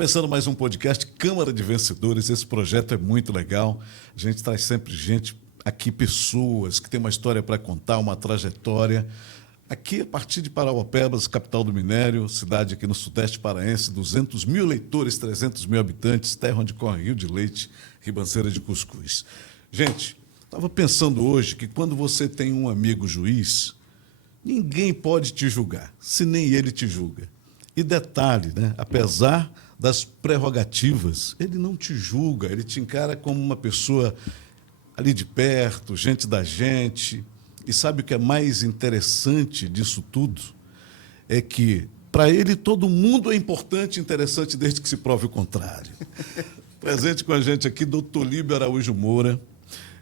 Começando mais um podcast Câmara de Vencedores. Esse projeto é muito legal. A gente traz sempre gente aqui, pessoas que têm uma história para contar, uma trajetória. Aqui, a partir de Parauapebas, capital do minério, cidade aqui no sudeste paraense, 200 mil eleitores, 300 mil habitantes, terra onde corre rio de leite, ribanceira de cuscuz. Gente, estava pensando hoje que quando você tem um amigo juiz, ninguém pode te julgar, se nem ele te julga. E detalhe, né? Apesar das prerrogativas, ele não te julga, ele te encara como uma pessoa ali de perto, gente da gente. E sabe o que é mais interessante disso tudo? É que, para ele, todo mundo é importante e interessante desde que se prove o contrário. Presente com a gente aqui, doutor Líbio Araújo Moura.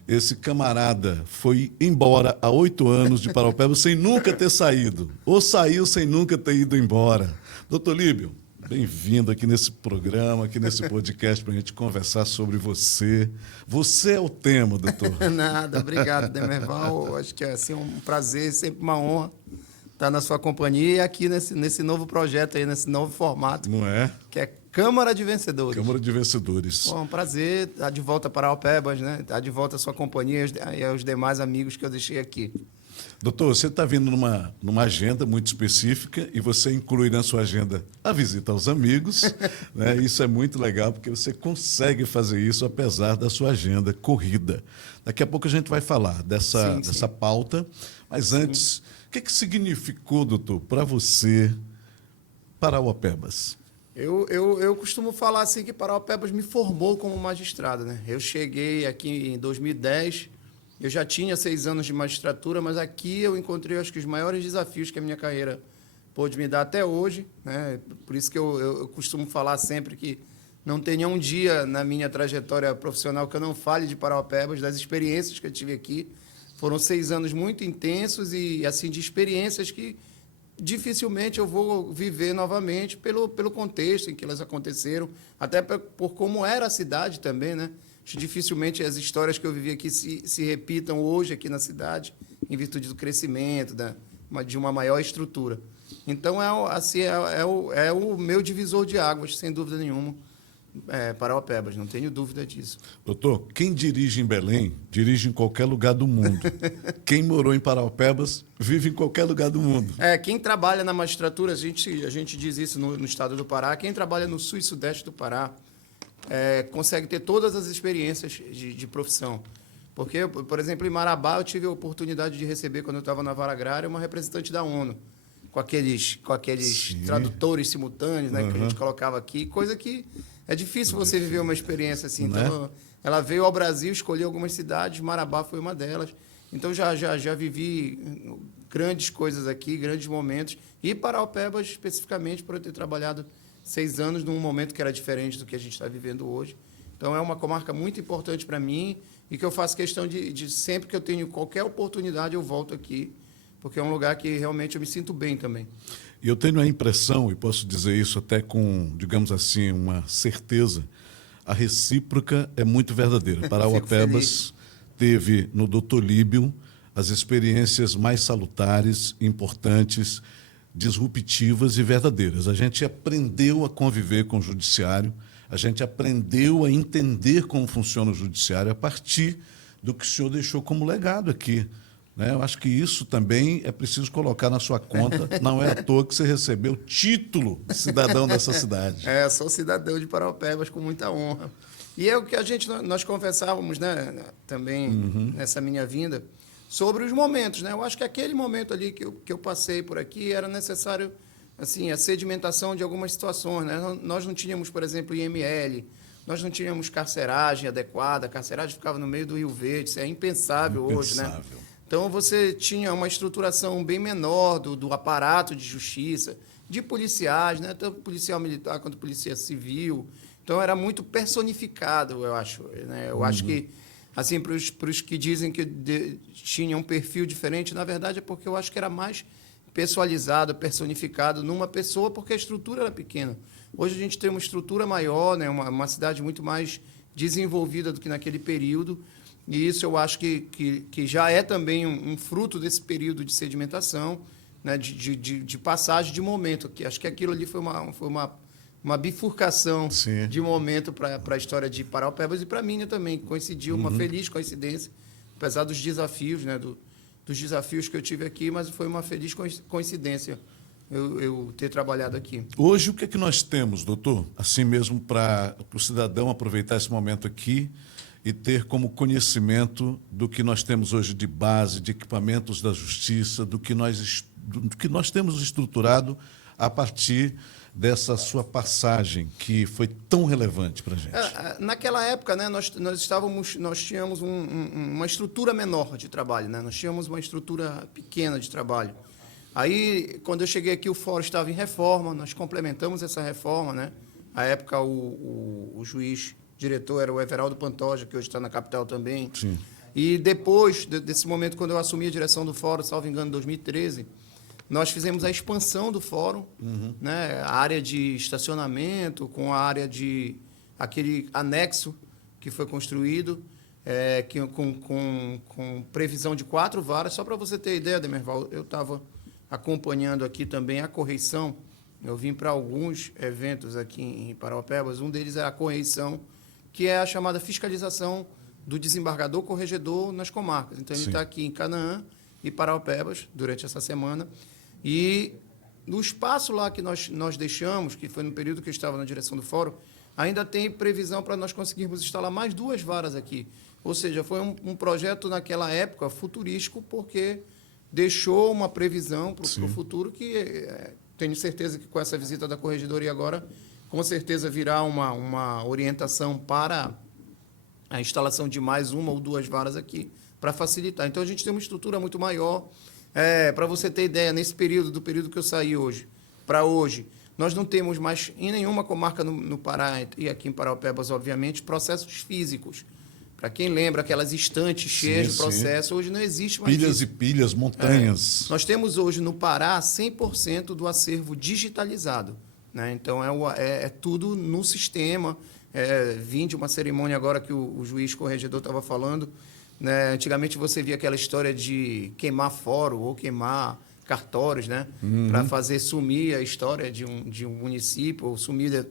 Esse camarada foi embora há 8 anos de Parauapebas sem nunca ter saído. Ou saiu sem nunca ter ido embora. Doutor Líbio, bem-vindo aqui nesse programa, aqui nesse podcast, para a gente conversar sobre você. Você é o tema, doutor. Nada, obrigado, Demerval. Acho que é assim, um prazer, sempre uma honra estar na sua companhia e aqui nesse novo projeto, aí, nesse novo formato. Não é? Que é Câmara de Vencedores. Câmara de Vencedores. Bom, um prazer estar de volta para Parauapebas, né? Estar de volta à sua companhia e aos demais amigos que eu deixei aqui. Doutor, você está vindo numa agenda muito específica e você inclui na sua agenda a visita aos amigos. Né? Isso é muito legal, porque você consegue fazer isso apesar da sua agenda corrida. Daqui a pouco a gente vai falar dessa pauta, mas antes, o que significou, doutor, para você Parauapebas? Eu costumo falar assim que Parauapebas me formou como magistrado, né? Eu cheguei aqui em 2010. Eu já tinha 6 anos de magistratura, mas aqui eu encontrei, acho que, os maiores desafios que a minha carreira pôde me dar até hoje. Né? Por isso que eu costumo falar sempre que não tem nenhum dia na minha trajetória profissional que eu não fale de Parauapebas, das experiências que eu tive aqui. Foram 6 anos muito intensos e, assim, de experiências que dificilmente eu vou viver novamente pelo contexto em que elas aconteceram, até por como era a cidade também, né? Dificilmente as histórias que eu vivi aqui se repitam hoje aqui na cidade, em virtude do crescimento, de uma maior estrutura. Então, é o meu divisor de águas, sem dúvida nenhuma, Parauapebas, não tenho dúvida disso. Doutor, quem dirige em Belém, dirige em qualquer lugar do mundo. Quem morou em Parauapebas, vive em qualquer lugar do mundo. Quem trabalha na magistratura, a gente diz isso no estado do Pará, quem trabalha no sul e sudeste do Pará, consegue ter todas as experiências de profissão. Porque, por exemplo, em Marabá, eu tive a oportunidade de receber, quando eu estava na Vara Agrária, uma representante da ONU, com aqueles tradutores simultâneos, né, que a gente colocava aqui, coisa que é difícil você viver uma experiência assim. Então, ela veio ao Brasil, escolheu algumas cidades, Marabá foi uma delas. Então, já vivi grandes coisas aqui, grandes momentos, e Parauapebas, especificamente, por eu ter trabalhado 6 anos num momento que era diferente do que a gente está vivendo hoje. Então, é uma comarca muito importante para mim e que eu faço questão de sempre que eu tenho qualquer oportunidade, eu volto aqui, porque é um lugar que realmente eu me sinto bem também. E eu tenho a impressão, e posso dizer isso até com, digamos assim, uma certeza, a recíproca é muito verdadeira. Parauapebas teve no doutor Líbio as experiências mais salutares, importantes, disruptivas e verdadeiras. A gente aprendeu a conviver com o judiciário, a gente aprendeu a entender como funciona o judiciário a partir do que o senhor deixou como legado aqui. Né? Eu acho que isso também é preciso colocar na sua conta. Não é à toa que você recebeu o título de cidadão dessa cidade. Sou cidadão de Parauapebas com muita honra. E é o que nós conversávamos, né, também nessa minha vinda, sobre os momentos, né? Eu acho que aquele momento ali que eu passei por aqui era necessário, assim, a sedimentação de algumas situações, né? Nós não tínhamos, por exemplo, IML, nós não tínhamos carceragem adequada, a carceragem ficava no meio do Rio Verde, isso é impensável hoje, né? Então, você tinha uma estruturação bem menor do aparato de justiça, de policiais, né? Tanto policial militar quanto polícia civil. Então, era muito personificado, eu acho, né? Eu acho que, assim, para os que dizem que tinham um perfil diferente, na verdade é porque eu acho que era mais pessoalizado, personificado numa pessoa, porque a estrutura era pequena. Hoje a gente tem uma estrutura maior, né? Uma cidade muito mais desenvolvida do que naquele período, e isso eu acho que já é também um fruto desse período de sedimentação, né? de passagem de momento. Acho que aquilo ali foi uma bifurcação Sim. de momento para a história de Paraupebas e para a minha também. Coincidiu, uma feliz coincidência, apesar dos desafios, né, dos desafios que eu tive aqui, mas foi uma feliz coincidência eu ter trabalhado aqui. Hoje, o que é que nós temos, doutor? Assim mesmo, para o cidadão aproveitar esse momento aqui e ter como conhecimento do que nós temos hoje de base, de equipamentos da justiça, do que nós temos estruturado a partir dessa sua passagem, que foi tão relevante para a gente. Naquela época, né, nós tínhamos uma estrutura menor de trabalho, né? Nós tínhamos uma estrutura pequena de trabalho. Aí, quando eu cheguei aqui, o fórum estava em reforma, nós complementamos essa reforma, né? À época, o juiz diretor era o Everaldo Pantoja, que hoje está na capital também. Sim. E depois desse momento, quando eu assumi a direção do fórum, salvo engano, em 2013, nós fizemos a expansão do fórum, né? A área de estacionamento, com a área de aquele anexo que foi construído, com previsão de 4 varas. Só para você ter ideia, Demerval, eu estava acompanhando aqui também a correição. Eu vim para alguns eventos aqui em Paraupebas. Um deles é a correição, que é a chamada fiscalização do desembargador corregedor nas comarcas. Então, ele está aqui em Canaã e Paraupebas durante essa semana. E no espaço lá que nós deixamos, que foi no período que eu estava na direção do fórum, ainda tem previsão para nós conseguirmos instalar mais 2 varas aqui. Ou seja, foi um projeto naquela época futurístico, porque deixou uma previsão para o futuro que tenho certeza que com essa visita da corregedoria agora, com certeza virá uma orientação para a instalação de mais 1 ou 2 varas aqui, para facilitar. Então, a gente tem uma estrutura muito maior. Para você ter ideia, nesse período, do período que eu saí hoje, para hoje, nós não temos mais, em nenhuma comarca no Pará, e aqui em Paraupebas, obviamente, processos físicos. Para quem lembra, aquelas estantes cheias de processo, hoje não existe mais pilhas isso. E pilhas, montanhas. Nós temos hoje no Pará 100% do acervo digitalizado, né? Então, é tudo no sistema. Vim de uma cerimônia agora que o juiz corregedor estava falando, né? Antigamente você via aquela história de queimar fórum ou queimar cartórios, né? Para fazer sumir a história de um município ou sumir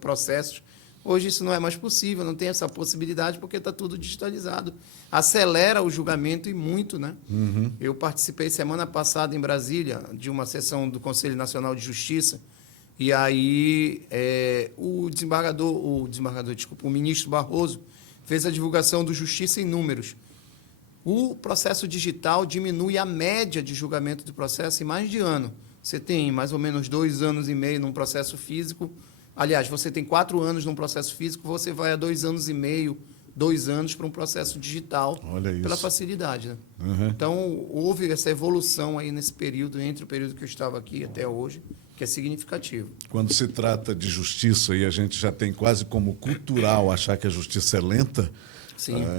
processos. Hoje isso não é mais possível, não tem essa possibilidade porque está tudo digitalizado. Acelera o julgamento e muito, né? Eu participei semana passada em Brasília de uma sessão do Conselho Nacional de Justiça e aí o ministro Barroso fez a divulgação do Justiça em Números. O processo digital diminui a média de julgamento do processo em mais de ano. Você tem mais ou menos 2 anos e meio num processo físico. Aliás, você tem 4 anos num processo físico, você vai a 2 anos e meio, 2 anos para um processo digital. Olha isso. Pela facilidade, né? Então, houve essa evolução aí nesse período, entre o período que eu estava aqui até hoje, que é significativo. Quando se trata de justiça, e a gente já tem quase como cultural achar que a justiça é lenta,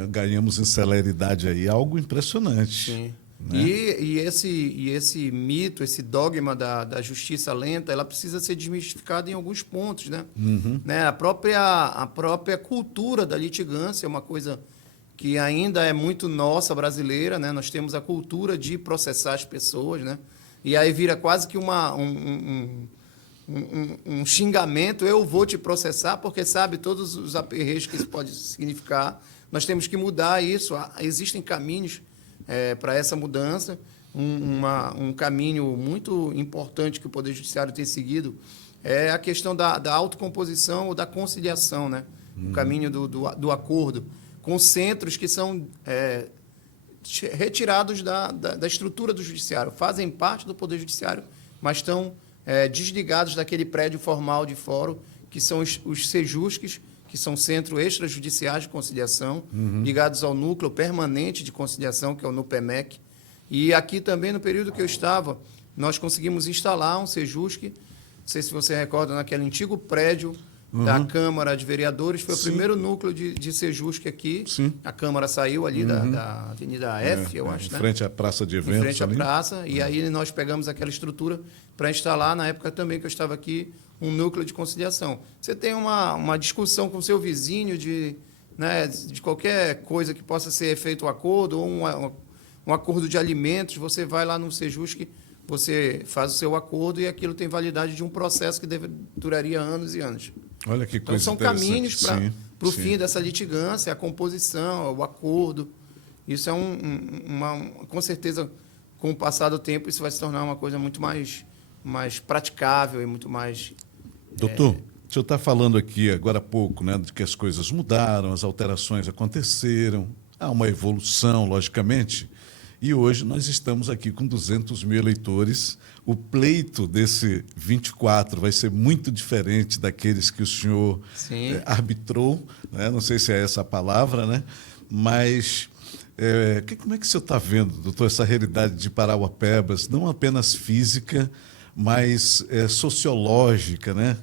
ganhamos em celeridade aí, algo impressionante. Sim. Né? E esse mito, esse dogma da justiça lenta, ela precisa ser desmistificada em alguns pontos, né? Né? A própria cultura da litigância é uma coisa que ainda é muito nossa, brasileira, né? Nós temos a cultura de processar as pessoas, né? E aí vira quase que um xingamento, eu vou te processar, porque sabe todos os aperreios que isso pode significar. Nós temos que mudar isso. Existem caminhos para essa mudança. Um caminho muito importante que o Poder Judiciário tem seguido é a questão da autocomposição ou da conciliação, né? O caminho do acordo, com centros que são retirados da estrutura do Judiciário, fazem parte do Poder Judiciário, mas estão desligados daquele prédio formal de fórum, que são os CEJUSCs, que são Centro Extrajudiciais de Conciliação, ligados ao Núcleo Permanente de Conciliação, que é o NUPEMEC. E aqui também, no período que eu estava, nós conseguimos instalar um CEJUSC, não sei se você recorda, naquele antigo prédio da Câmara de Vereadores, foi o primeiro núcleo de CEJUSC aqui. A Câmara saiu ali da Avenida F, eu acho, em frente à praça de eventos. Em frente à ali. praça, e aí nós pegamos aquela estrutura para instalar, na época também que eu estava aqui, um núcleo de conciliação. Você tem uma discussão com o seu vizinho de qualquer coisa que possa ser feito um acordo, ou um acordo de alimentos, você vai lá no CEJUSC, você faz o seu acordo e aquilo tem validade de um processo que duraria anos e anos. Olha que Então, coisa são caminhos para o sim. fim dessa litigância, a composição, o acordo. Isso é com certeza, com o passar do tempo, isso vai se tornar uma coisa muito mais praticável e muito mais... Doutor, o senhor está falando aqui agora há pouco, né, de que as coisas mudaram, as alterações aconteceram, há uma evolução, logicamente, e hoje nós estamos aqui com 200 mil eleitores. O pleito desse 24 vai ser muito diferente daqueles que o senhor arbitrou, né? Não sei se é essa a palavra, né? Mas como é que o senhor está vendo, doutor, essa realidade de Parauapebas, não apenas física, mas sociológica, né?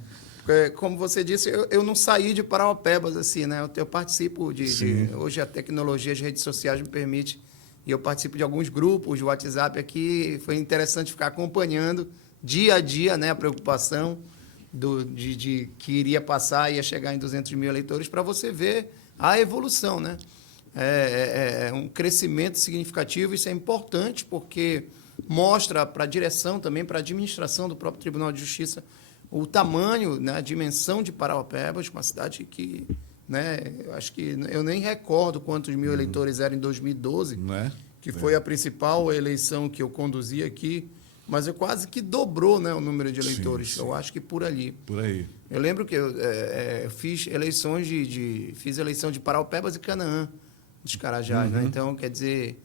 Como você disse, eu não saí de Parauapebas assim, né? Eu participo hoje a tecnologia, as redes sociais me permite, e eu participo de alguns grupos de WhatsApp aqui. Foi interessante ficar acompanhando dia a dia, né, a preocupação de que iria passar, ia chegar em 200 mil eleitores, para você ver a evolução, né? É um crescimento significativo. Isso é importante porque mostra para a direção também, para a administração do próprio Tribunal de Justiça, o tamanho, né, a dimensão de Parauapebas, uma cidade que, né, acho que eu nem recordo quantos mil eleitores eram em 2012, não é? Que foi a principal eleição que eu conduzi aqui, mas eu quase que dobrou, né, o número de eleitores. Sim. Eu acho que por ali. Por aí. Eu lembro que eu fiz eleições fiz eleição de Parauapebas e Canaã, dos Carajás, né? Então, quer dizer,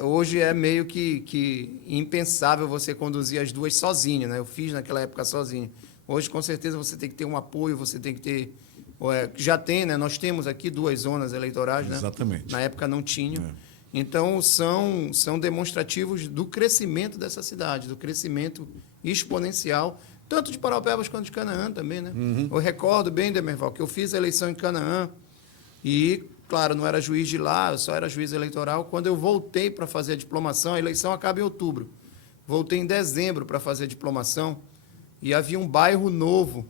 hoje é meio que impensável você conduzir as duas sozinho, né? Eu fiz naquela época sozinho. Hoje, com certeza, você tem que ter um apoio, você tem que ter... já tem, né? Nós temos aqui 2 zonas eleitorais, né? Exatamente. Na época não tinham. Então, são demonstrativos do crescimento dessa cidade, do crescimento exponencial, tanto de Parauapebas quanto de Canaã também, né? Eu recordo bem, Demerval, que eu fiz a eleição em Canaã e, claro, não era juiz de lá, eu só era juiz eleitoral. Quando eu voltei para fazer a diplomação, a eleição acaba em outubro. Voltei em dezembro para fazer a diplomação e havia um bairro novo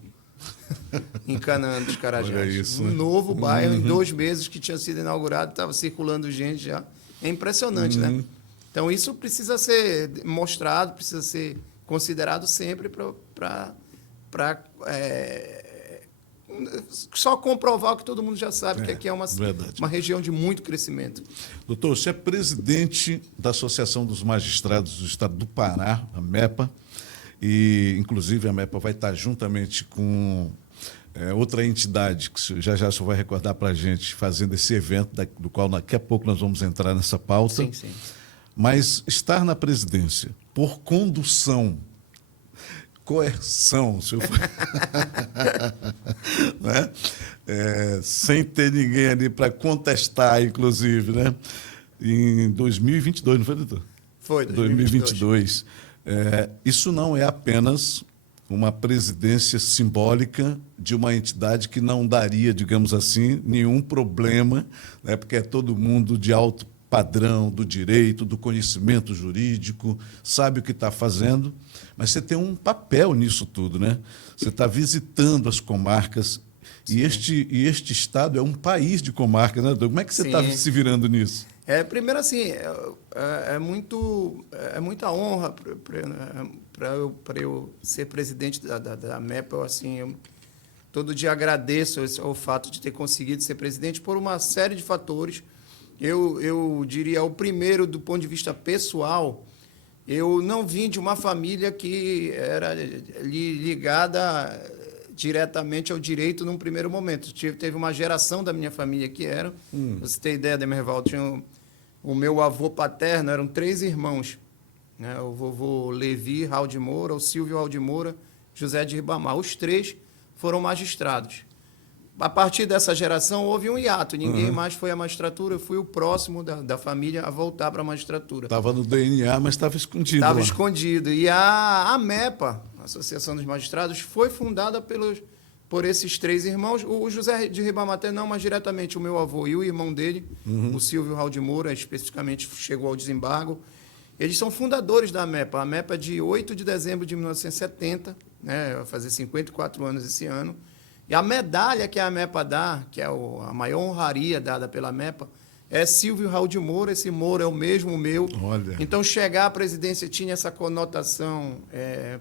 em Canaã dos Carajás. Olha isso, um né? novo bairro, em 2 meses que tinha sido inaugurado, estava circulando gente já. É impressionante, né? Então, isso precisa ser mostrado, precisa ser considerado sempre para só comprovar o que todo mundo já sabe, que aqui é uma região de muito crescimento. Doutor, você é presidente da Associação dos Magistrados do Estado do Pará, a MEPA, e, inclusive, a MEPA vai estar juntamente com outra entidade, que já o senhor vai recordar para a gente, fazendo esse evento, do qual daqui a pouco nós vamos entrar nessa pauta. Sim, sim. Mas estar na presidência por condução, coerção, se eu for... né? Sem ter ninguém ali para contestar, inclusive, né? Em 2022, não foi, doutor? Foi, 2022. Isso não é apenas uma presidência simbólica de uma entidade que não daria, digamos assim, nenhum problema, né? Porque é todo mundo de alto padrão do direito, do conhecimento jurídico, sabe o que está fazendo, mas você tem um papel nisso tudo, né? Você está visitando as comarcas e este estado é um país de comarcas, né, doutor? Como é que você está se virando nisso? Primeiro, assim, muita honra para eu ser presidente da MEPA. Assim, eu todo dia agradeço ao fato de ter conseguido ser presidente por uma série de fatores. Eu diria, o primeiro, do ponto de vista pessoal, eu não vim de uma família que era ligada diretamente ao direito num primeiro momento. Teve uma geração da minha família que era... Você tem ideia, Demerval, tinha o meu avô paterno, eram 3 irmãos, né? O vovô Levi Raul de Moura, o Silvio Raul de Moura, José de Ribamar. Os 3 foram magistrados. A partir dessa geração, houve um hiato. Ninguém mais foi à magistratura. Eu fui o próximo da família a voltar para a magistratura. Estava no DNA, mas estava escondido. Estava escondido. E a MEPA, a Associação dos Magistrados, foi fundada por esses 3 irmãos. O José de Ribamar não, mas diretamente o meu avô e o irmão dele, o Silvio Raul de Moura, especificamente chegou ao desembargo. Eles são fundadores da MEPA. A MEPA é de 8 de dezembro de 1970, né? Vai fazer 54 anos esse ano. E a medalha que a MEPA dá, que é a maior honraria dada pela MEPA, é Silvio Raul de Moura, esse Moura é o mesmo meu. Olha. Então, chegar à presidência tinha essa conotação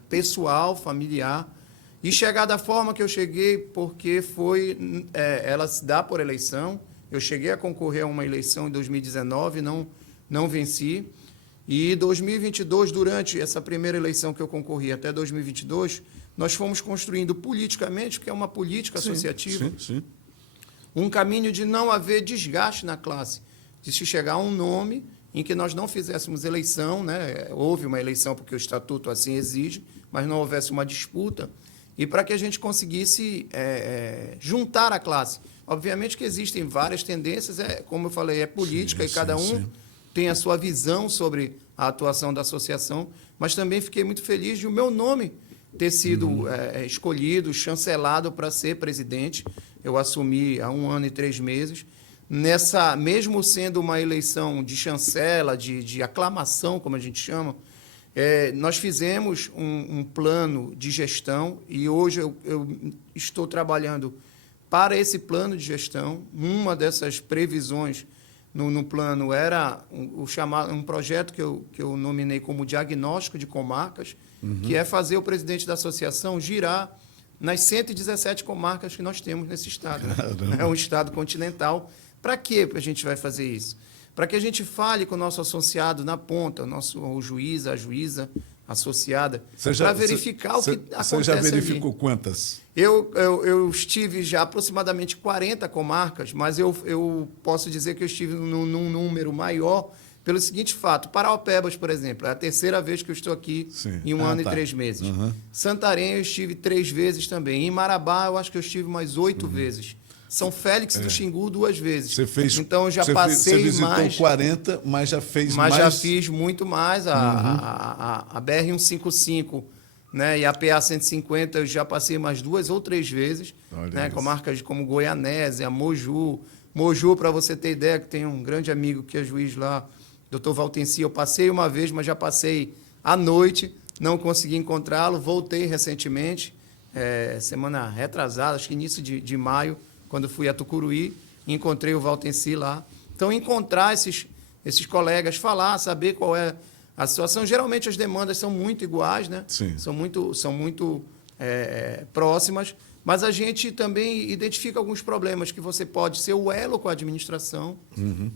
pessoal, familiar, e chegar da forma que eu cheguei, porque ela se dá por eleição. Eu cheguei a concorrer a uma eleição em 2019, não venci. E em 2022, durante essa primeira eleição que eu concorri até 2022, nós fomos construindo politicamente, porque é uma política associativa, um caminho de não haver desgaste na classe, de se chegar a um nome em que nós não fizéssemos eleição, né? Houve uma eleição porque o estatuto assim exige, mas não houvesse uma disputa, e para que a gente conseguisse juntar a classe. Obviamente que existem várias tendências, como eu falei, é política, e cada um tem a sua visão sobre a atuação da associação, mas também fiquei muito feliz de o meu nome ter sido escolhido, chancelado para ser presidente. Eu assumi há 1 ano e 3 meses. Mesmo sendo uma eleição de chancela, de aclamação, como a gente chama, nós fizemos um plano de gestão e hoje eu estou trabalhando para esse plano de gestão. Uma dessas previsões no plano era um projeto que eu nominei como diagnóstico de comarcas, que é fazer o presidente da associação girar nas 117 comarcas que nós temos nesse estado. É um estado continental. Para que a gente vai fazer isso? Para que a gente fale com o nosso associado na ponta, o juiz, a juíza associada, para verificar o que acontece. Você já verificou quantas? Eu estive já aproximadamente 40 comarcas, mas eu posso dizer que eu estive num número maior pelo seguinte fato. Paraopebas, por exemplo, é a 3ª vez que eu estou aqui em 1 ano e 3 meses. Santarém eu estive 3 vezes também. Em Marabá eu acho que eu estive mais 8 vezes. São Félix do Xingu 2 vezes. Então eu já passei você visitou mais 40, mas já fez mais. Mas já fiz muito mais. A BR-155, né, e a PA-150 eu já passei mais 2 ou 3 vezes, né, com marcas como Goianésia, Moju. Moju, para você ter ideia, que tem um grande amigo que é juiz lá, Dr. Valtenci. Eu passei uma vez, mas já passei à noite, não consegui encontrá-lo. Voltei recentemente, semana retrasada, acho que início de maio, quando fui a Tucuruí, encontrei o Valtenci lá. Então, encontrar esses colegas, falar, saber qual é a situação. Geralmente, as demandas são muito iguais, né? Sim. São muito próximas, mas a gente também identifica alguns problemas que você pode ser o elo com a administração.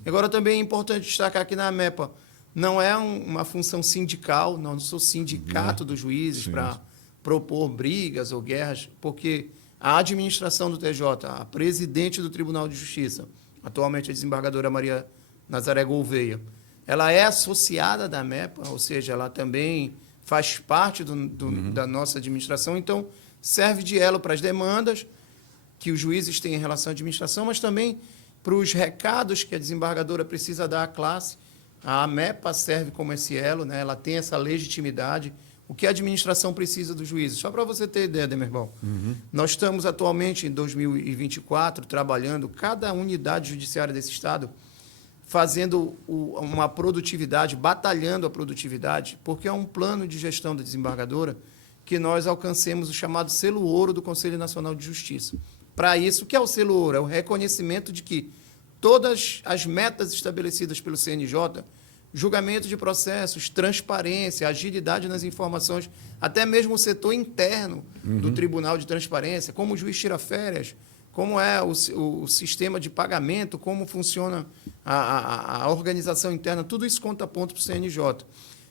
Agora, também é importante destacar que na AMEPA não é uma função sindical, não sou sindicato dos juízes para propor brigas ou guerras, porque a administração do TJ, a presidente do Tribunal de Justiça, atualmente a desembargadora Maria Nazaré Gouveia, ela é associada da AMEPA, ou seja, ela também faz parte da nossa administração, então serve de elo para as demandas que os juízes têm em relação à administração, mas também para os recados que a desembargadora precisa dar à classe. A AMEPA serve como esse elo, né? Ela tem essa legitimidade. O que a administração precisa dos juízes? Só para você ter ideia, Demerbal. Nós estamos atualmente, em 2024, trabalhando, cada unidade judiciária desse estado, fazendo uma produtividade, batalhando a produtividade, porque é um plano de gestão da desembargadora que nós alcancemos o chamado selo ouro do Conselho Nacional de Justiça. Para isso, o que é o selo ouro? É o reconhecimento de que todas as metas estabelecidas pelo CNJ, julgamento de processos, transparência, agilidade nas informações, até mesmo o setor interno do Tribunal de Transparência, como o juiz tira férias, como é o sistema de pagamento, como funciona a organização interna, tudo isso conta ponto para o CNJ.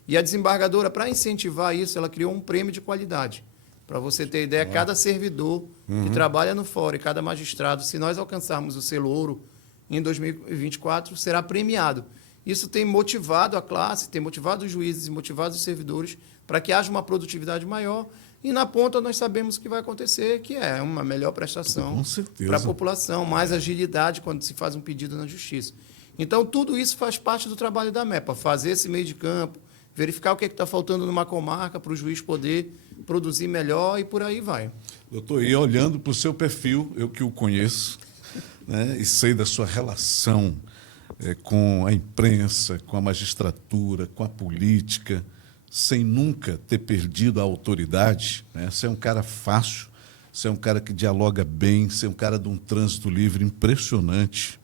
E a desembargadora, para incentivar isso, ela criou um prêmio de qualidade. Para você ter ideia, cada servidor que trabalha no fórum e cada magistrado, se nós alcançarmos o selo ouro em 2024, será premiado. Isso tem motivado a classe, tem motivado os juízes e motivado os servidores para que haja uma produtividade maior. E na ponta nós sabemos o que vai acontecer, que é uma melhor prestação para a população, mais agilidade quando se faz um pedido na justiça. Então, tudo isso faz parte do trabalho da MEPA, fazer esse meio de campo, verificar o que está faltando numa comarca para o juiz poder produzir melhor e por aí vai. Doutor, e olhando para o seu perfil, eu que o conheço, né, e sei da sua relação com a imprensa, com a magistratura, com a política, sem nunca ter perdido a autoridade, né? Você é um cara fácil, você é um cara que dialoga bem, você é um cara de um trânsito livre impressionante.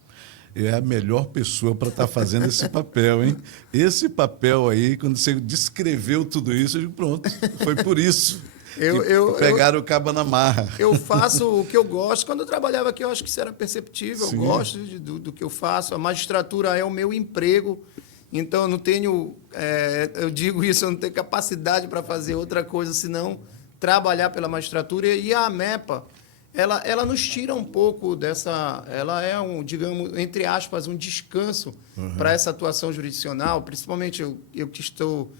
é a melhor pessoa para estar fazendo esse papel, hein? Esse papel aí, quando você descreveu tudo isso, eu digo, pronto, foi por isso que pegaram o cabo na marra. Eu faço o que eu gosto. Quando eu trabalhava aqui, eu acho que isso era perceptível. Sim. Eu gosto do que eu faço. A magistratura é o meu emprego. Então, eu não tenho... eu digo isso, eu não tenho capacidade para fazer outra coisa, senão trabalhar pela magistratura. E a AMEPA, ela nos tira um pouco dessa... Ela é, digamos, entre aspas, um descanso para essa atuação jurisdicional. Principalmente eu que estou...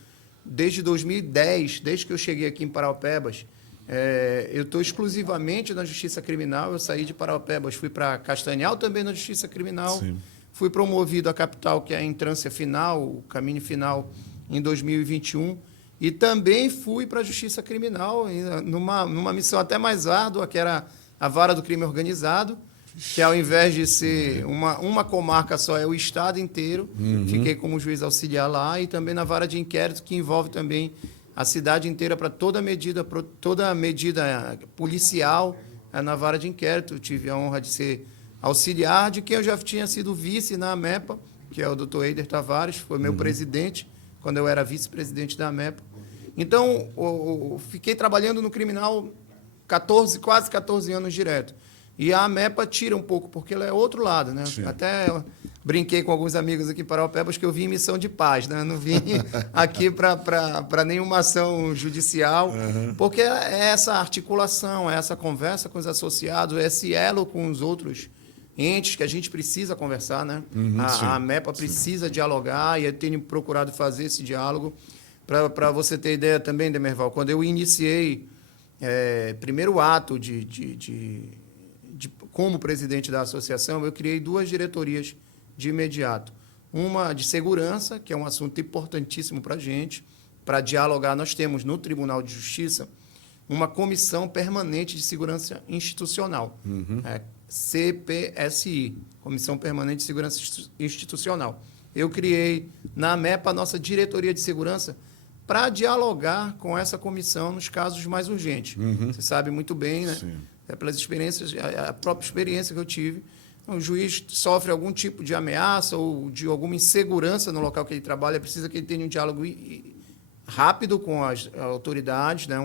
Desde 2010, desde que eu cheguei aqui em Paraupebas, eu estou exclusivamente na Justiça Criminal. Eu saí de Paraupebas, fui para Castanhal também na Justiça Criminal. Sim. Fui promovido à capital, que é a entrância final, o caminho final, em 2021. E também fui para a Justiça Criminal, numa missão até mais árdua, que era a Vara do Crime Organizado, que ao invés de ser uma comarca só, é o Estado inteiro. Fiquei como juiz auxiliar lá, e também na Vara de Inquérito, que envolve também a cidade inteira para toda medida policial na Vara de Inquérito. Eu tive a honra de ser auxiliar de quem eu já tinha sido vice na AMEPA, que é o Dr. Eider Tavares, foi meu presidente quando eu era vice-presidente da AMEPA. Então, fiquei trabalhando no criminal quase 14 anos direto. E a AMEPA tira um pouco, porque ela é outro lado, né? Sim. Até brinquei com alguns amigos aqui em Paraupebas que eu vim em missão de paz, né? Não vim aqui para nenhuma ação judicial, porque é essa articulação, é essa conversa com os associados, é esse elo com os outros entes que a gente precisa conversar, né? A AMEPA precisa dialogar, e eu tenho procurado fazer esse diálogo. Para você ter ideia também, Demerval, quando eu iniciei primeiro ato como presidente da associação, eu criei 2 diretorias de imediato. Uma de segurança, que é um assunto importantíssimo para a gente, para dialogar. Nós temos no Tribunal de Justiça uma comissão permanente de segurança institucional, CPSI, Comissão Permanente de Segurança Institucional. Eu criei na AMEPA a nossa diretoria de segurança para dialogar com essa comissão nos casos mais urgentes. Você sabe muito bem, né? Sim. Pelas experiências, a própria experiência que eu tive. O juiz sofre algum tipo de ameaça ou de alguma insegurança no local que ele trabalha, precisa que ele tenha um diálogo rápido com as autoridades, né?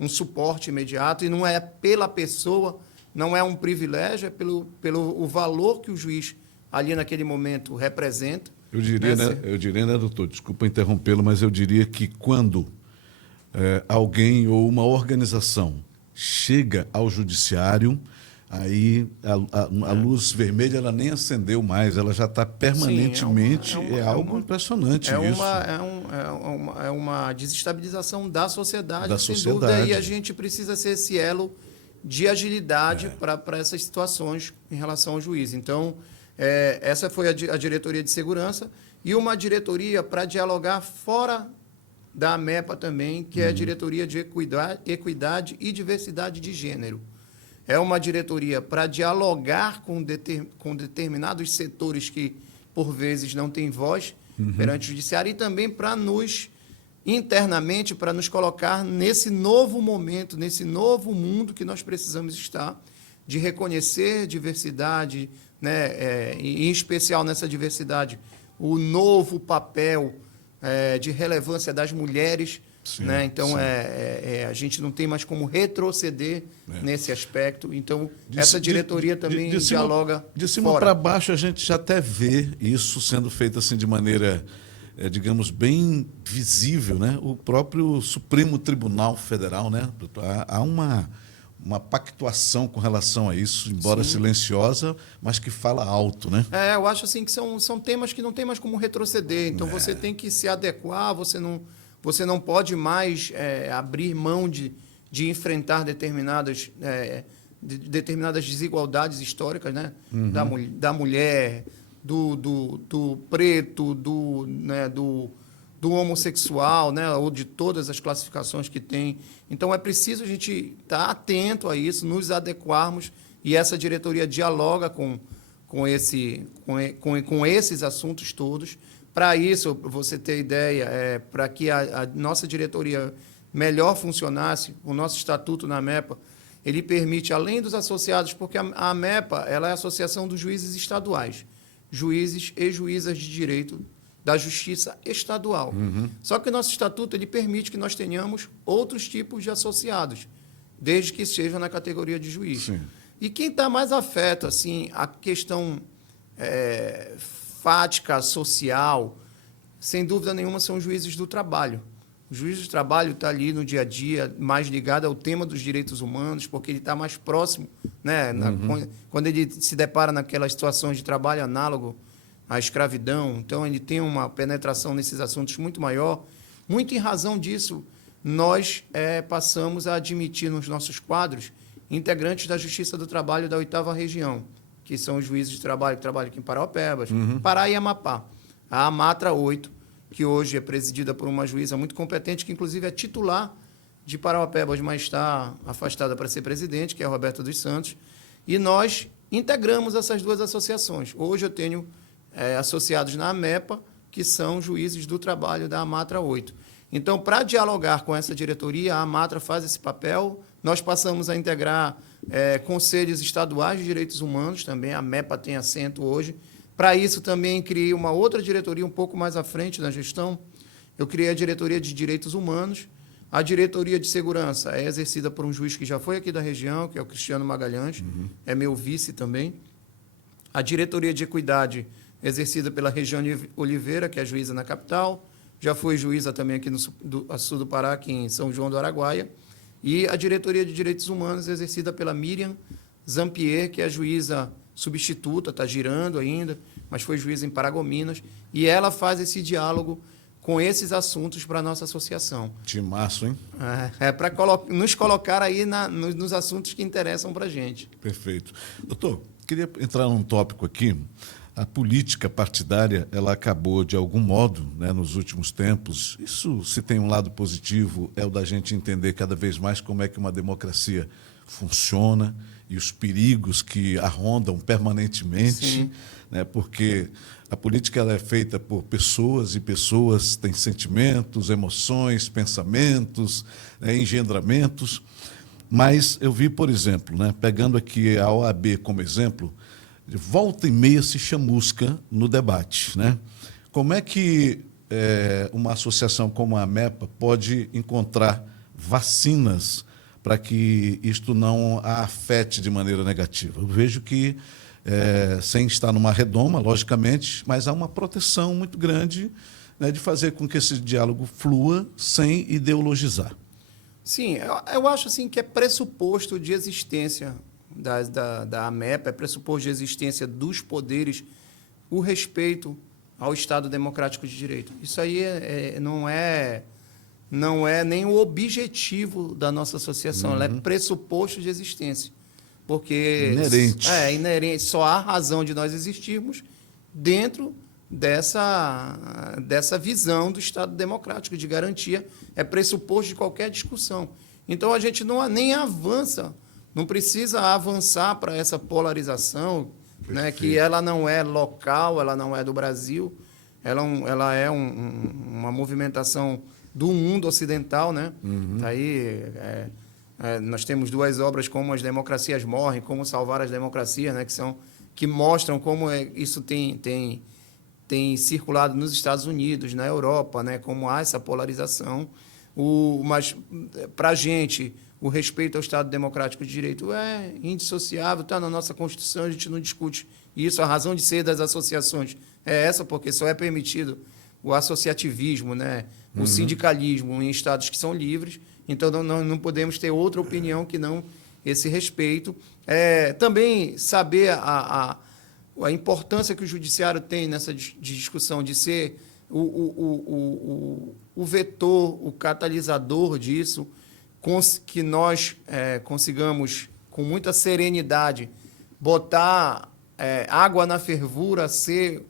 Um suporte imediato, e não é pela pessoa, não é um privilégio, é pelo o valor que o juiz ali naquele momento representa. Eu diria, né, doutor, desculpa interrompê-lo, mas eu diria que quando alguém ou uma organização chega ao judiciário, aí a luz vermelha ela nem acendeu mais, ela já está permanentemente. Sim, algo impressionante isso. É uma desestabilização da sociedade, sem dúvida, e a gente precisa ser esse elo de agilidade para essas situações em relação ao juiz. Então, essa foi a diretoria de segurança, e uma diretoria para dialogar fora da AMEPA também, que é a diretoria de equidade e diversidade de gênero. É uma diretoria para dialogar com determinados setores que, por vezes, não têm voz perante o judiciário, e também para internamente, para nos colocar nesse novo momento, nesse novo mundo que nós precisamos estar, de reconhecer diversidade, né, em especial nessa diversidade, o novo papel de relevância das mulheres. Sim, né? Então, a gente não tem mais como retroceder nesse aspecto. Então, essa diretoria também dialoga. De cima para baixo, a gente já até vê isso sendo feito assim de maneira, digamos, bem visível, né? O próprio Supremo Tribunal Federal, né? Há uma pactuação com relação a isso, embora silenciosa, mas que fala alto, né? Eu acho assim que são temas que não tem mais como retroceder. Então, você tem que se adequar, você não pode mais abrir mão de enfrentar determinadas desigualdades históricas, né? Da mulher, do preto, do homossexual, né? Ou de todas as classificações que tem. Então, é preciso a gente estar atento a isso, nos adequarmos, e essa diretoria dialoga com esses assuntos todos. Para isso, você ter ideia, para que a nossa diretoria melhor funcionasse, o nosso estatuto na AMEPA, ele permite, além dos associados, porque a AMEPA ela é a Associação dos Juízes Estaduais. juízes e juízas de direito da Justiça Estadual. Só que o nosso estatuto ele permite que nós tenhamos outros tipos de associados, desde que estejam na categoria de juiz. Sim. E quem está mais afeto assim, a questão fática, social, sem dúvida nenhuma, são os juízes do trabalho. O juiz do trabalho está ali no dia a dia, mais ligado ao tema dos direitos humanos, porque ele está mais próximo, né? Quando ele se depara naquelas situações de trabalho análogo à escravidão, então ele tem uma penetração nesses assuntos muito maior. Muito em razão disso, nós passamos a admitir nos nossos quadros integrantes da Justiça do Trabalho da 8ª Região, que são os juízes de trabalho que trabalham aqui em Parauapebas, Pará e Amapá. A Amatra 8, que hoje é presidida por uma juíza muito competente, que inclusive é titular de Parauapebas, mas está afastada para ser presidente, que é a Roberta dos Santos, e nós integramos essas duas associações. Hoje eu tenho associados na AMEPA, que são juízes do trabalho da Amatra 8. Então, para dialogar com essa diretoria, a Amatra faz esse papel. Nós passamos a integrar conselhos estaduais de direitos humanos, também a AMEPA tem assento hoje. Para isso, também criei uma outra diretoria um pouco mais à frente na gestão. Eu criei a diretoria de direitos humanos. A diretoria de segurança é exercida por um juiz que já foi aqui da região, que é o Cristiano Magalhães, é meu vice também. A diretoria de equidade é exercida pela Regiane Oliveira, que é juíza na capital. Já foi juíza também aqui no sul do Pará, aqui em São João do Araguaia. E a diretoria de direitos humanos é exercida pela Miriam Zampier, que é juíza substituta, está girando ainda, mas foi juíza em Paragominas, e ela faz esse diálogo com esses assuntos para a nossa associação. Timaço, hein? Para nos colocar aí nos assuntos que interessam para a gente. Perfeito. Doutor, queria entrar num tópico aqui. A política partidária, ela acabou, de algum modo, né, nos últimos tempos. Isso, se tem um lado positivo, é o da gente entender cada vez mais como é que uma democracia funciona e os perigos que a rondam permanentemente, né, porque a política ela é feita por pessoas e pessoas têm sentimentos, emoções, pensamentos, engendramentos. Mas eu vi, por exemplo, né, pegando aqui a OAB como exemplo, volta e meia se chamusca no debate, né? Como é que uma associação como a AMEPA pode encontrar vacinas para que isto não a afete de maneira negativa? Eu vejo que, sem estar numa redoma, logicamente, mas há uma proteção muito grande, né, de fazer com que esse diálogo flua sem ideologizar. Sim, eu acho assim, que é pressuposto de existência da AMEPA, é pressuposto de existência dos poderes o respeito ao Estado Democrático de Direito. Isso aí não é nem o objetivo da nossa associação, ela é pressuposto de existência. Porque inerente. Inerente, só há razão de nós existirmos dentro dessa visão do Estado Democrático, de garantia, é pressuposto de qualquer discussão. Então, a gente nem avança, não precisa avançar para essa polarização, né, que ela não é local, ela não é do Brasil, ela é uma movimentação do mundo ocidental, né? Tá aí, nós temos duas obras como As Democracias Morrem, Como Salvar as Democracias, né, que mostram como isso tem circulado nos Estados Unidos, na Europa, né, como há essa polarização. Mas, para a gente, o respeito ao Estado Democrático de Direito é indissociável, está na nossa Constituição, a gente não discute isso. A razão de ser das associações é essa, porque só é permitido o associativismo, né, o sindicalismo em estados que são livres, então não podemos ter outra opinião que não esse respeito. Também saber a importância que o judiciário tem nessa discussão de ser o vetor, o catalisador disso, que nós consigamos, com muita serenidade, botar água na fervura, ser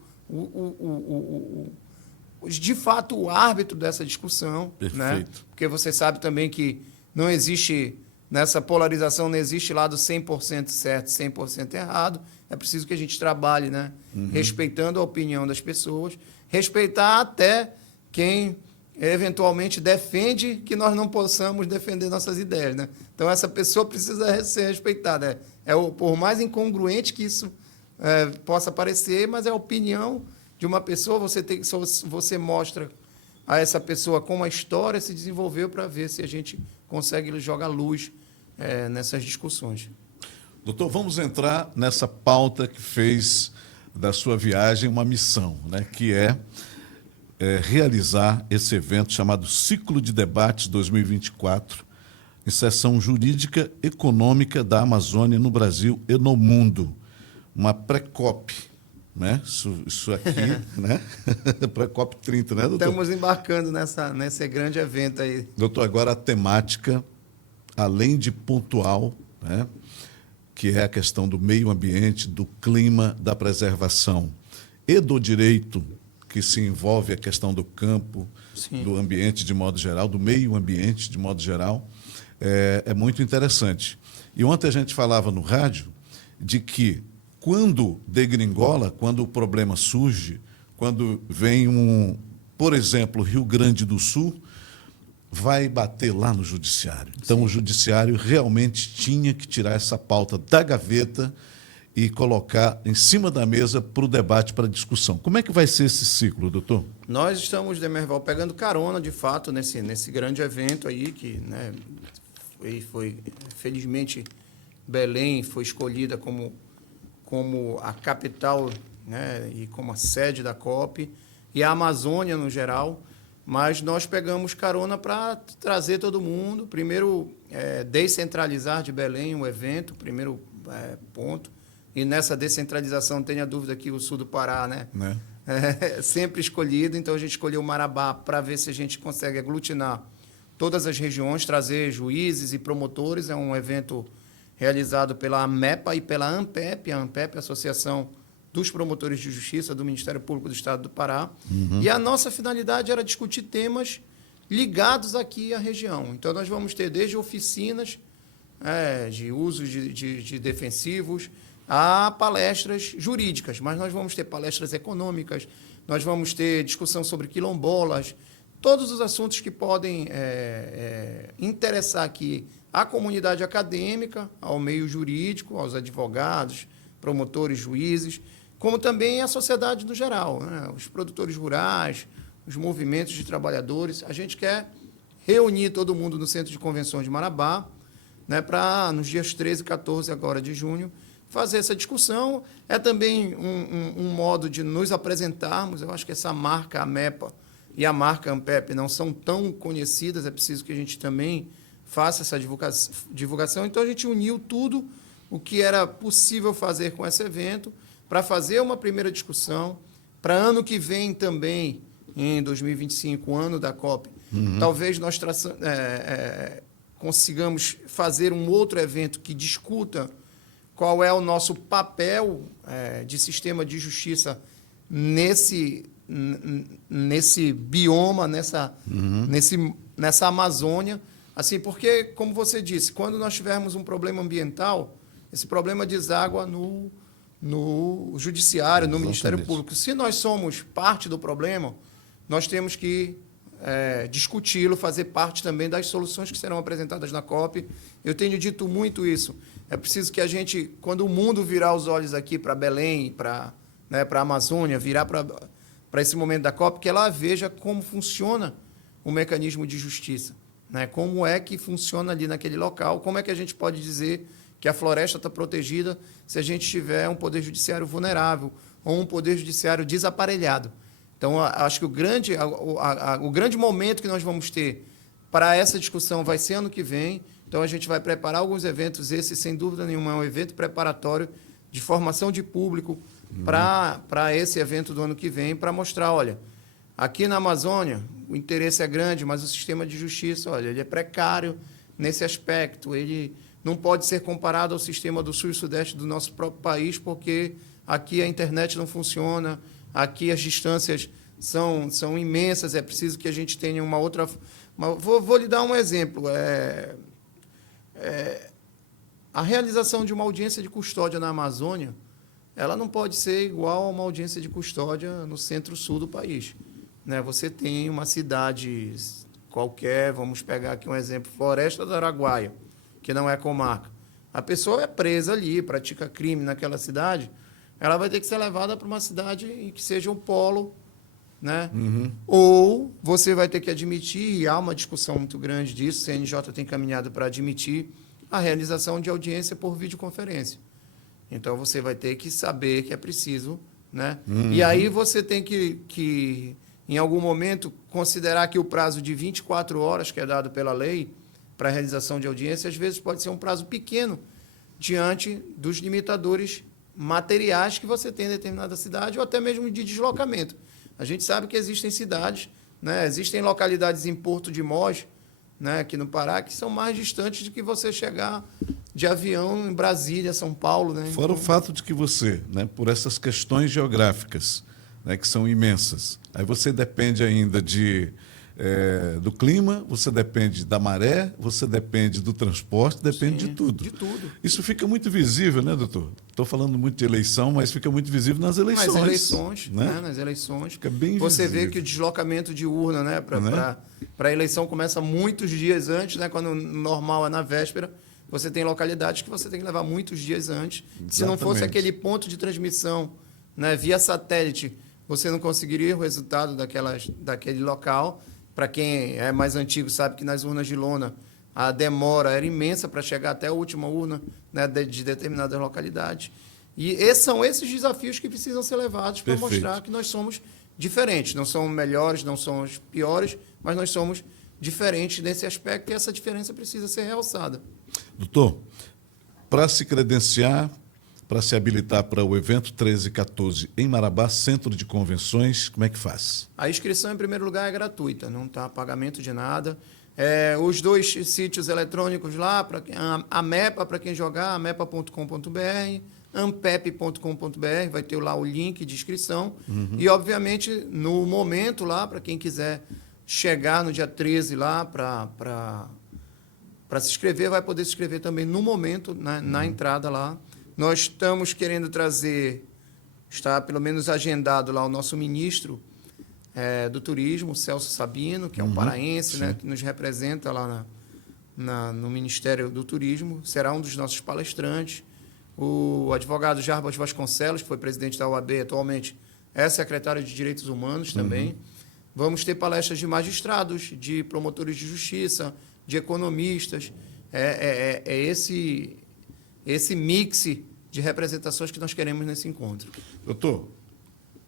de fato o árbitro dessa discussão. Perfeito. Né? Porque você sabe também que não existe, nessa polarização, não existe lado 100% certo, 100% errado. É preciso que a gente trabalhe, né? Respeitando a opinião das pessoas, respeitar até quem eventualmente defende que nós não possamos defender nossas ideias, né? Então, essa pessoa precisa ser respeitada. Por mais incongruente que isso possa parecer, mas é a opinião de uma pessoa. Você mostra a essa pessoa como a história se desenvolveu para ver se a gente consegue jogar luz nessas discussões. Doutor, vamos entrar nessa pauta que fez da sua viagem uma missão, né, que é realizar esse evento chamado Ciclo de Debates 2024, Inserção Jurídica Econômica da Amazônia no Brasil e no Mundo. Uma pré-COP, né? Isso aqui, né? Pré-COP 30, né, doutor? Estamos embarcando nesse grande evento aí. Doutor, agora a temática, além de pontual, né, que é a questão do meio ambiente, do clima, da preservação e do direito, que se envolve a questão do campo, sim, do ambiente de modo geral, do meio ambiente de modo geral, é muito interessante. E ontem a gente falava no rádio de que quando degringola, quando o problema surge, quando vem por exemplo, Rio Grande do Sul, vai bater lá no judiciário. Então, sim, o judiciário realmente tinha que tirar essa pauta da gaveta e colocar em cima da mesa para o debate, para a discussão. Como é que vai ser esse ciclo, doutor? Nós estamos, Demerval, pegando carona, de fato, nesse grande evento aí, que, né, foi felizmente, Belém foi escolhida como a capital, né, e como a sede da COP, e a Amazônia no geral, mas nós pegamos carona para trazer todo mundo. Primeiro, descentralizar de Belém o evento, primeiro ponto. E nessa descentralização, não tenha dúvida que o sul do Pará, né? É sempre escolhido. Então, a gente escolheu o Marabá para ver se a gente consegue aglutinar todas as regiões, trazer juízes e promotores. É um evento realizado pela AMEPA e pela ANPEP. A ANPEP, a Associação dos Promotores de Justiça do Ministério Público do Estado do Pará. Uhum. E a nossa finalidade era discutir temas ligados aqui à região. Então, nós vamos ter desde oficinas de uso de defensivos a palestras jurídicas, mas nós vamos ter palestras econômicas, nós vamos ter discussão sobre quilombolas, todos os assuntos que podem interessar aqui à comunidade acadêmica, ao meio jurídico, aos advogados, promotores, juízes, como também a sociedade no geral, né? Os produtores rurais, os movimentos de trabalhadores. A gente quer reunir todo mundo no Centro de Convenções de Marabá, né, para, nos dias 13 e 14 agora de junho, fazer essa discussão. É também um modo de nos apresentarmos. Eu acho que essa marca AMEPA e a marca ANPEP não são tão conhecidas, é preciso que a gente também faça essa divulgação. Então, a gente uniu tudo o que era possível fazer com esse evento para fazer uma primeira discussão, para ano que vem também, em 2025, ano da COP, talvez nós consigamos fazer um outro evento que discuta qual é o nosso papel de sistema de justiça nesse bioma, nessa Amazônia. Assim, porque, como você disse, quando nós tivermos um problema ambiental, esse problema deságua no Judiciário, no Ministério Público. Se nós somos parte do problema, nós temos que discuti-lo, fazer parte também das soluções que serão apresentadas na COP. Eu tenho dito muito isso. É preciso que a gente, quando o mundo virar os olhos aqui para Belém, para a Amazônia, virar para esse momento da COP, que ela veja como funciona o mecanismo de justiça, né? Como é que funciona ali naquele local, como é que a gente pode dizer que a floresta está protegida se a gente tiver um poder judiciário vulnerável ou um poder judiciário desaparelhado. Então, acho que o grande momento que nós vamos ter para essa discussão vai ser ano que vem. Então, a gente vai preparar alguns eventos. Esse, sem dúvida nenhuma, é um evento preparatório de formação de público para esse evento do ano que vem, para mostrar, olha, aqui na Amazônia o interesse é grande, mas o sistema de justiça, olha, ele é precário nesse aspecto. Ele não pode ser comparado ao sistema do Sul e Sudeste do nosso próprio país, porque aqui a internet não funciona, aqui as distâncias são imensas, é preciso que a gente tenha uma outra... Vou lhe dar um exemplo. A realização de uma audiência de custódia na Amazônia, ela não pode ser igual a uma audiência de custódia no centro-sul do país, né? Você tem uma cidade qualquer, vamos pegar aqui um exemplo, Floresta do Araguaia, que não é comarca. A pessoa é presa ali, pratica crime naquela cidade, ela vai ter que ser levada para uma cidade em que seja um polo, né? Ou você vai ter que admitir, e há uma discussão muito grande disso, o CNJ tem caminhado para admitir a realização de audiência por videoconferência. Então, você vai ter que saber que é preciso, né? E aí você tem que, em algum momento, considerar que o prazo de 24 horas que é dado pela lei para a realização de audiência, às vezes pode ser um prazo pequeno diante dos limitadores materiais que você tem em determinada cidade ou até mesmo de deslocamento. A gente sabe que existem cidades, né? Existem localidades em Porto de Mós, né, aqui no Pará, que são mais distantes do que você chegar de avião em Brasília, São Paulo. Né? Fora o fato de que você, né, por essas questões geográficas, né, que são imensas, aí você depende ainda do clima, você depende da maré, você depende do transporte, depende Sim, de tudo. de tudo. Isso fica muito visível, né, doutor? Estou falando muito de eleição, mas fica muito visível nas eleições. Nas eleições, né? né? Nas eleições. Fica bem você visível. vê que o deslocamento de urna, né, para a eleição começa muitos dias antes, né, quando o normal é na véspera. Você tem localidades que você tem que levar muitos dias antes. Exatamente. Se não fosse aquele ponto de transmissão, né, via satélite, você não conseguiria o resultado daquele local. Para quem é mais antigo sabe que nas urnas de lona a demora era imensa para chegar até a última urna, né, de determinadas localidades. E são esses desafios que precisam ser levados para mostrar que nós somos diferentes. Não somos melhores, não somos piores, mas nós somos diferentes nesse aspecto e essa diferença precisa ser realçada. Doutor, para se credenciar, para se habilitar para o evento 13 e 14 em Marabá, Centro de Convenções, como é que faz? A inscrição, em primeiro lugar, é gratuita, não está pagamento de nada. Os 2 sítios eletrônicos lá, a MEPA, para quem jogar, amepa.com.br, ampep.com.br, vai ter lá o link de inscrição. E, obviamente, no momento lá, para quem quiser chegar no dia 13 lá para se inscrever, vai poder se inscrever também no momento, na entrada lá. Nós estamos querendo trazer, está pelo menos agendado lá o nosso ministro do Turismo, Celso Sabino, que é um paraense, né, que nos representa lá no Ministério do Turismo, será um dos nossos palestrantes. O advogado Jarbas Vasconcelos, que foi presidente da OAB atualmente, é secretário de Direitos Humanos também. Vamos ter palestras de magistrados, de promotores de justiça, de economistas. Esse mix de representações que nós queremos nesse encontro. Doutor,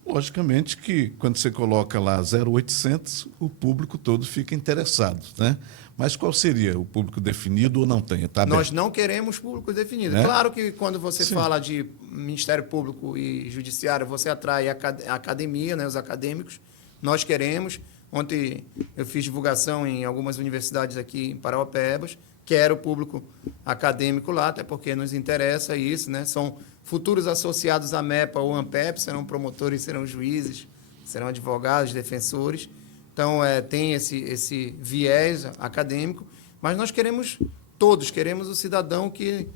logicamente que quando você coloca lá 0800, o público todo fica interessado, né? Mas qual seria o público definido ou não tem? Tá aberto? Nós não queremos público definido. Claro que quando você fala de Ministério Público e Judiciário, você atrai a academia, né, os acadêmicos. Nós queremos. Ontem eu fiz divulgação em algumas universidades aqui em Parauapebas, quero o público acadêmico lá, até porque nos interessa isso, né? São futuros associados à MEPA ou AMPEP, serão promotores, serão juízes, serão advogados, defensores. Então, tem esse viés acadêmico, mas nós queremos todos, queremos o cidadão que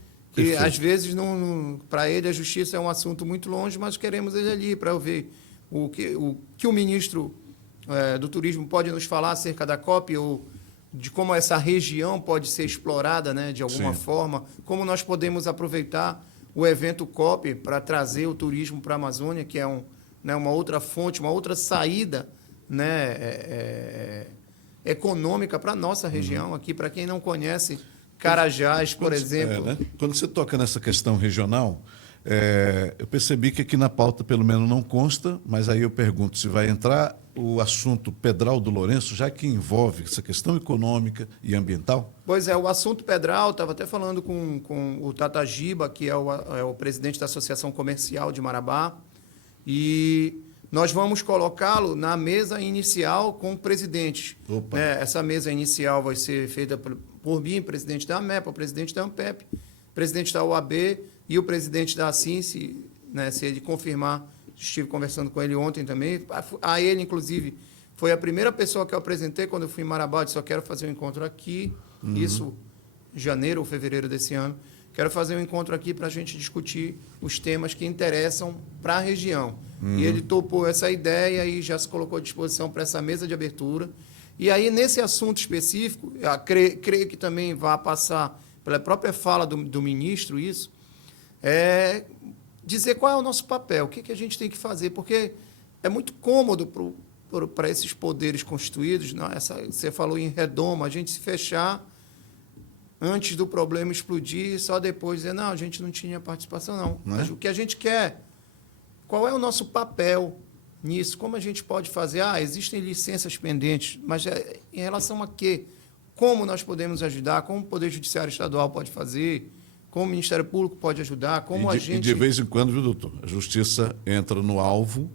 às vezes, para ele, a justiça é um assunto muito longe, mas queremos ele ali para ver o que o ministro do Turismo pode nos falar acerca da COP ou de como essa região pode ser explorada, né, de alguma forma, como nós podemos aproveitar o evento COP para trazer o turismo para a Amazônia, que é uma outra fonte, uma outra saída, né, econômica para a nossa região aqui. Para quem não conhece Carajás, por exemplo. Né? Quando você toca nessa questão regional, eu percebi que aqui na pauta, pelo menos, não consta, mas aí eu pergunto se vai entrar o assunto Pedral do Lourenço, já que envolve essa questão econômica e ambiental? Pois é, o assunto Pedral, estava até falando com o Tata Giba, que é o presidente da Associação Comercial de Marabá, e nós vamos colocá-lo na mesa inicial com presidentes. Essa mesa inicial vai ser feita por mim, presidente da AMEPA, presidente da AMPEP, presidente da OAB e o presidente da ASSIM, se ele confirmar. Estive conversando com ele ontem também. A ele, inclusive, foi a primeira pessoa que eu apresentei quando eu fui em Marabá. Eu disse, só quero fazer um encontro aqui, isso janeiro ou fevereiro desse ano. Quero fazer um encontro aqui para a gente discutir os temas que interessam para a região. E ele topou essa ideia e já se colocou à disposição para essa mesa de abertura. E aí, nesse assunto específico, creio que também vai passar pela própria fala do ministro isso, dizer qual é o nosso papel, o que a gente tem que fazer, porque é muito cômodo para esses poderes constituídos, não, você falou em redoma, a gente se fechar antes do problema explodir, só depois dizer, não, a gente não tinha participação, não. Mas o que a gente quer, qual é o nosso papel nisso? Como a gente pode fazer? Existem licenças pendentes, mas em relação a quê? Como nós podemos ajudar? Como o Poder Judiciário Estadual pode fazer? Como o Ministério Público pode ajudar? Como a gente... E de vez em quando, viu, doutor? A Justiça entra no alvo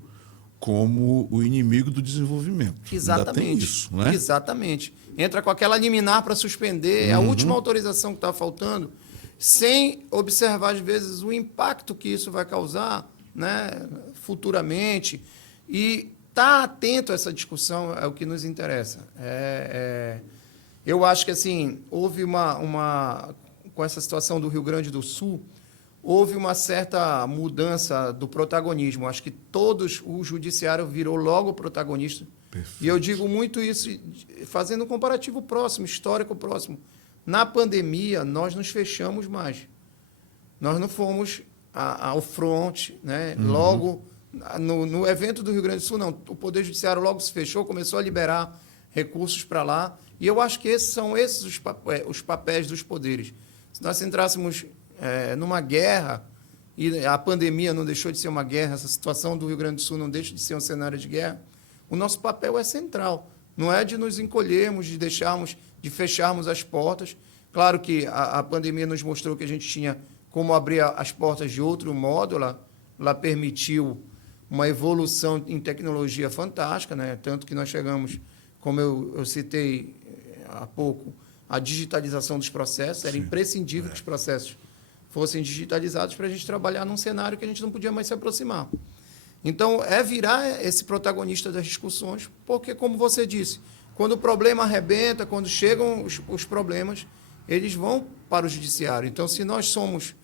como o inimigo do desenvolvimento. Exatamente. Ainda tem isso, né? Exatamente. Entra com aquela liminar para suspender a última autorização que está faltando, sem observar, às vezes, o impacto que isso vai causar, né, futuramente. E estar atento a essa discussão é o que nos interessa. Eu acho que, assim, houve com essa situação do Rio Grande do Sul, houve uma certa mudança do protagonismo. Acho que o judiciário virou logo protagonista. Perfeito. E eu digo muito isso fazendo um comparativo próximo, histórico próximo. Na pandemia, nós nos fechamos mais. Nós não fomos ao front, né? Logo, no evento do Rio Grande do Sul, não. O Poder Judiciário logo se fechou, começou a liberar recursos para lá. E eu acho que são esses os papéis dos poderes. Se nós entrássemos numa guerra, e a pandemia não deixou de ser uma guerra, essa situação do Rio Grande do Sul não deixa de ser um cenário de guerra, o nosso papel é central. Não é de nos encolhermos, de fecharmos as portas. Claro que a pandemia nos mostrou que a gente tinha como abrir as portas de outro modo, ela permitiu uma evolução em tecnologia fantástica, né? Tanto que nós chegamos, como eu citei há pouco, a digitalização dos processos. Era imprescindível que os processos fossem digitalizados para a gente trabalhar num cenário que a gente não podia mais se aproximar. Então, virar esse protagonista das discussões, porque, como você disse, quando o problema arrebenta, quando chegam os problemas, eles vão para o judiciário. Então, se nós somos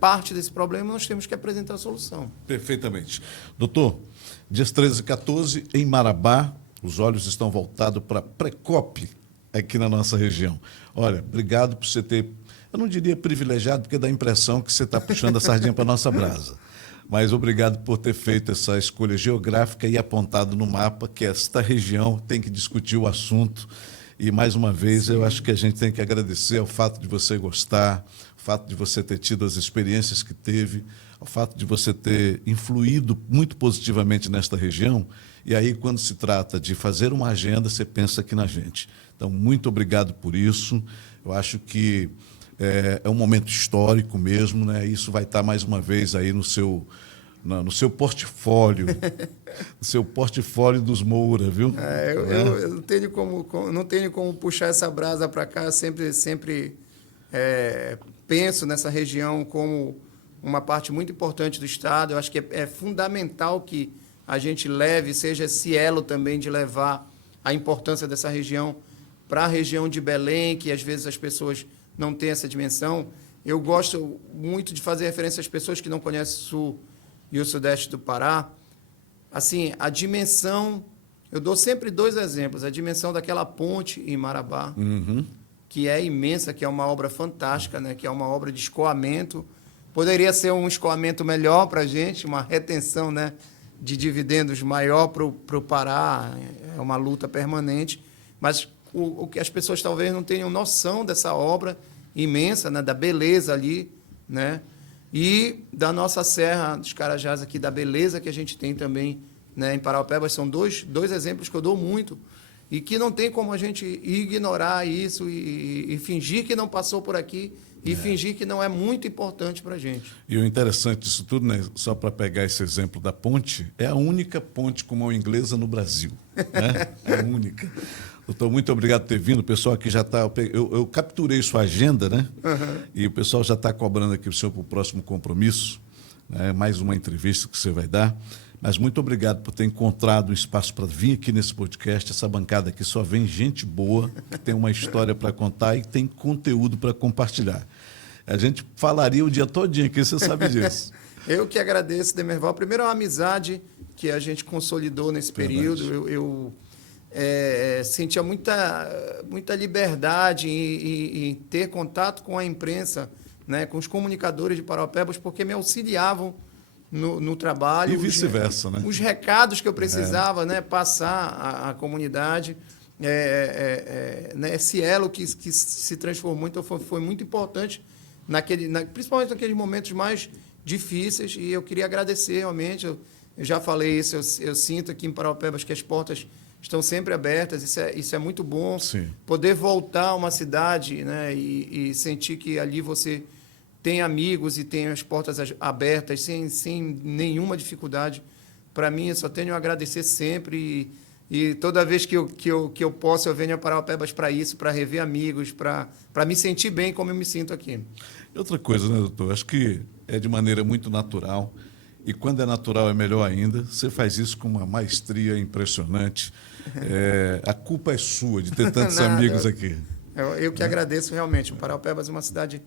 parte desse problema, nós temos que apresentar a solução. Perfeitamente. Doutor, dias 13 e 14, em Marabá, os olhos estão voltados para a Precop, aqui na nossa região. Olha, obrigado por você ter, eu não diria privilegiado, porque dá a impressão que você está puxando a sardinha para a nossa brasa, mas obrigado por ter feito essa escolha geográfica e apontado no mapa que esta região tem que discutir o assunto. E, mais uma vez, eu acho que a gente tem que agradecer ao fato de você gostar, o fato de você ter tido as experiências que teve, ao fato de você ter influído muito positivamente nesta região. E aí, quando se trata de fazer uma agenda, você pensa aqui na gente. Então, muito obrigado por isso. Eu acho que é um momento histórico mesmo, né? Isso vai estar, mais uma vez, aí no seu portfólio, no seu portfólio dos Moura, viu? Eu não tenho como puxar essa brasa para cá. Eu sempre penso nessa região como uma parte muito importante do Estado. Eu acho que é fundamental que a gente leve, seja esse elo também de levar a importância dessa região para a região de Belém, que às vezes as pessoas não têm essa dimensão. Eu gosto muito de fazer referência às pessoas que não conhecem o Sul e o Sudeste do Pará. Assim, a dimensão... Eu dou sempre 2 exemplos. A dimensão daquela ponte em Marabá, que é imensa, que é uma obra fantástica, né? Que é uma obra de escoamento. Poderia ser um escoamento melhor para a gente, uma retenção, né, de dividendos maior para o Pará. É uma luta permanente. Mas o que as pessoas talvez não tenham noção dessa obra imensa, né, da beleza ali, né? E da nossa Serra dos Carajás aqui, da beleza que a gente tem também, né, em Paraupebas. São dois exemplos que eu dou muito e que não tem como a gente ignorar isso e fingir que não passou por aqui e fingir que não é muito importante para a gente. E o interessante disso tudo, né, só para pegar esse exemplo da ponte, é a única ponte com mão inglesa no Brasil. Né? É a única. Doutor, muito obrigado por ter vindo. O pessoal aqui já está... Eu capturei sua agenda, né? E o pessoal já está cobrando aqui o senhor para o próximo compromisso, né? Mais uma entrevista que você vai dar. Mas muito obrigado por ter encontrado um espaço para vir aqui nesse podcast. Essa bancada aqui só vem gente boa, que tem uma história para contar e tem conteúdo para compartilhar. A gente falaria o dia todinho aqui, você sabe disso. Eu que agradeço, Demerval. Primeiro, a amizade que a gente consolidou nesse período. Eu sentia muita liberdade em ter contato com a imprensa, né, com os comunicadores de Paraupebas, porque me auxiliavam no trabalho. E vice-versa, né? Os recados que eu precisava, né, passar à comunidade. Né, esse elo que se transformou, então foi muito importante, principalmente naqueles momentos mais difíceis, e eu queria agradecer realmente. Eu já falei isso, eu sinto aqui em Paraupebas que as portas estão sempre abertas, isso é muito bom. Sim. Poder voltar a uma cidade, né, e sentir que ali você tem amigos e tem as portas abertas sem nenhuma dificuldade. Para mim, eu só tenho a agradecer sempre, e toda vez que eu posso, eu venho a Paraupebas para isso, para rever amigos, para me sentir bem como eu me sinto aqui. Outra coisa, né, doutor? Acho que é de maneira muito natural, e quando é natural é melhor ainda. Você faz isso com uma maestria impressionante. A culpa é sua de ter tantos amigos aqui. Eu que agradeço realmente. O Paraupebas é uma cidade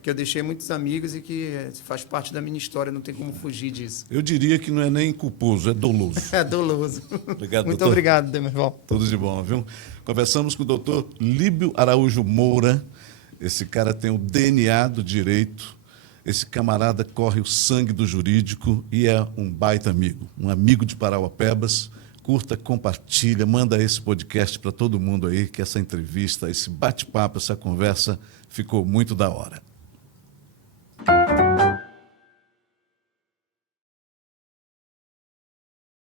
que eu deixei muitos amigos e que faz parte da minha história, não tem como fugir disso. Eu diria que não é nem culposo, é doloso. É doloso. Obrigado, muito doutor. obrigado, Demerval. Tudo de bom, viu? Conversamos com o doutor Líbio Araújo Moura. Esse cara tem o DNA do direito. Esse camarada corre o sangue do jurídico e é um baita amigo. Um amigo de Paraupebas. Curta, compartilha, manda esse podcast para todo mundo aí, que essa entrevista, esse bate-papo, essa conversa ficou muito da hora.